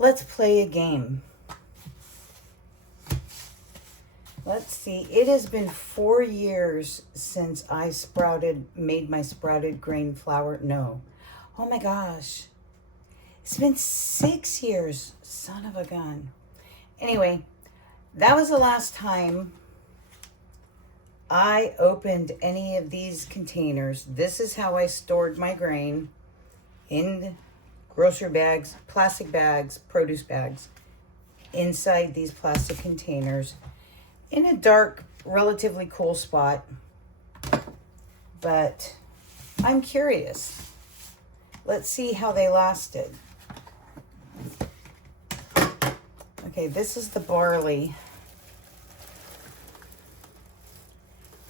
Let's play a game. Let's see. It has been 4 years since I made my sprouted grain flour. No. Oh my gosh. It's been 6 years. Son of a gun. Anyway, that was the last time I opened any of these containers. This is how I stored my grain in grocery bags, plastic bags, produce bags, inside these plastic containers in a dark, relatively cool spot. But I'm curious. Let's see how they lasted. Okay, this is the barley.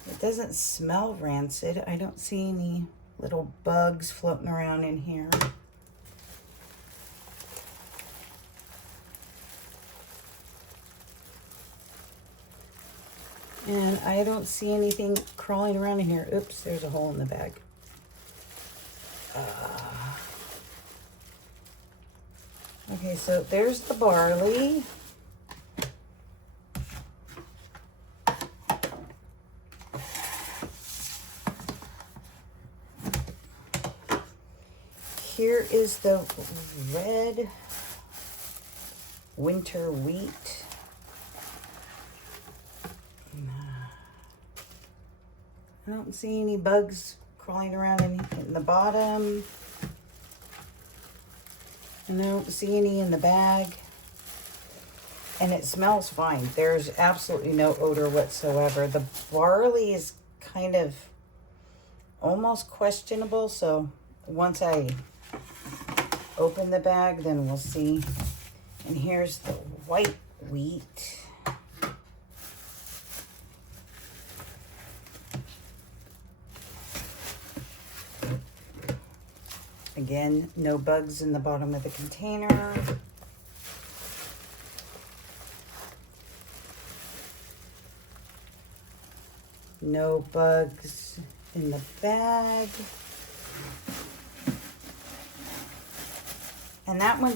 It doesn't smell rancid. I don't see any little bugs floating around in here. And I don't see anything crawling around in here. Oops, there's a hole in the bag. Okay, so there's the barley. Here is the red winter wheat. I don't see any bugs crawling around in the bottom. And I don't see any in the bag. And it smells fine. There's absolutely no odor whatsoever. The barley is kind of almost questionable. So once I open the bag, then we'll see. And here's the white wheat. Again, no bugs in the bottom of the container. No bugs in the bag. And that one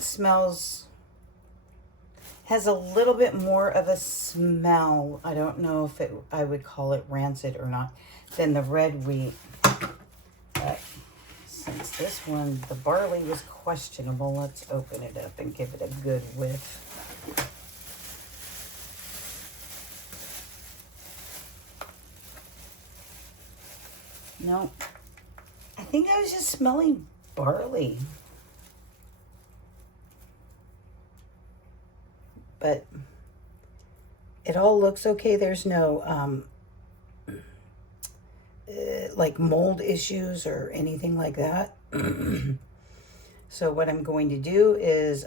has a little bit more of a smell. I don't know if I would call it rancid or not, than the red wheat. But since this one, the barley was questionable, let's open it up and give it a good whiff. No, I think I was just smelling barley. But it all looks okay. There's no like mold issues or anything like that. So what I'm going to do is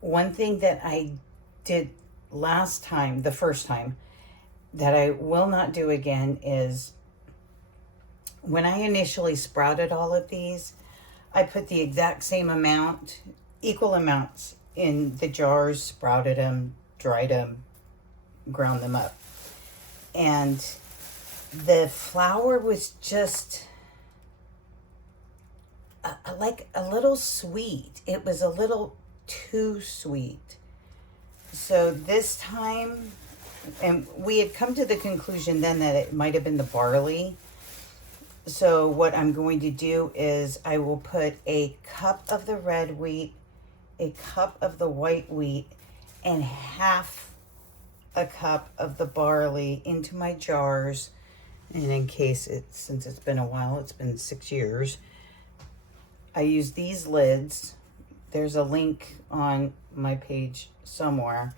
one thing that I did last time, the first time, that I will not do again is when I initially sprouted all of these, I put the exact same amount, equal amounts in the jars, sprouted them, dried them, ground them up. And the flour was just like a little sweet. It was a little too sweet. So this time, and we had come to the conclusion then that it might have been the barley. So what I'm going to do is I will put a cup of the red wheat, a cup of the white wheat, and half a cup of the barley into my jars. And in case since it's been a while, it's been 6 years, I use these lids. There's a link on my page somewhere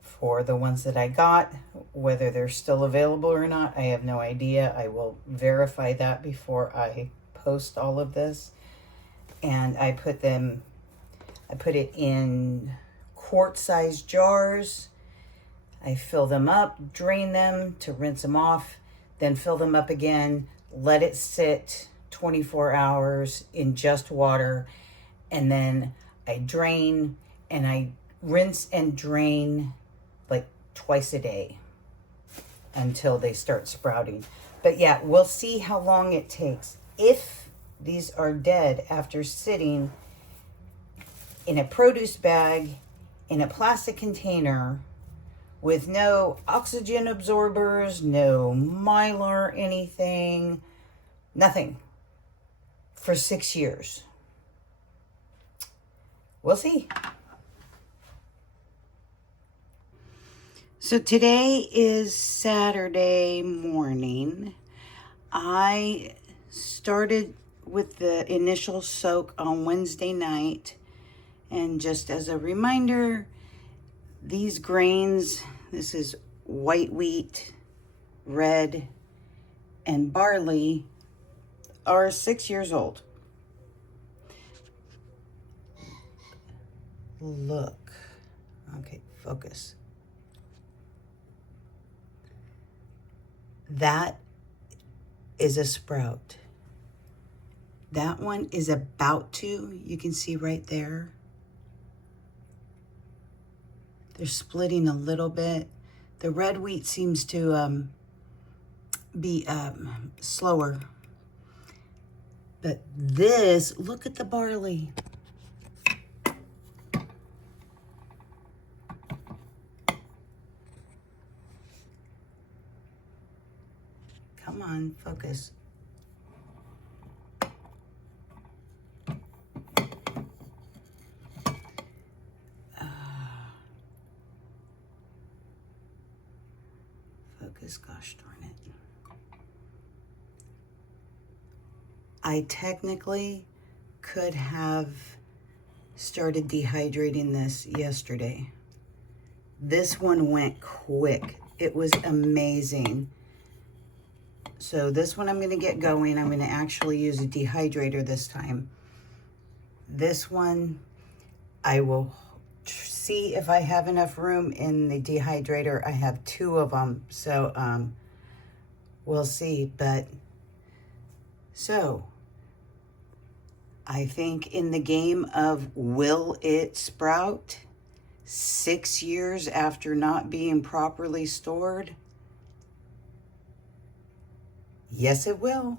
for the ones that I got. Whether they're still available or not, I have no idea. I will verify that before I post all of this. And I put it in quart-sized jars. I fill them up, drain them to rinse them off, then fill them up again, let it sit 24 hours in just water, and then I drain and I rinse and drain like twice a day until they start sprouting. But yeah, we'll see how long it takes. If these are dead after sitting in a produce bag, in a plastic container, with no oxygen absorbers, no Mylar anything, nothing, for 6 years. We'll see. So today is Saturday morning. I started with the initial soak on Wednesday night. And just as a reminder, these grains, this is white wheat, red, and barley, are 6 years old. Look. Okay, focus. That is a sprout. That one is about to, you can see right there. They're splitting a little bit. The red wheat seems to be slower. But this, look at the barley. Come on, focus. Focus, gosh darn it. I technically could have started dehydrating this yesterday. This one went quick. It was amazing. So this one I'm going to get going. I'm going to actually use a dehydrator this time. This one, I will see if I have enough room in the dehydrator. I have 2 of them, so we'll see. But so I think in the game of will it sprout 6 years after not being properly stored? Yes, it will.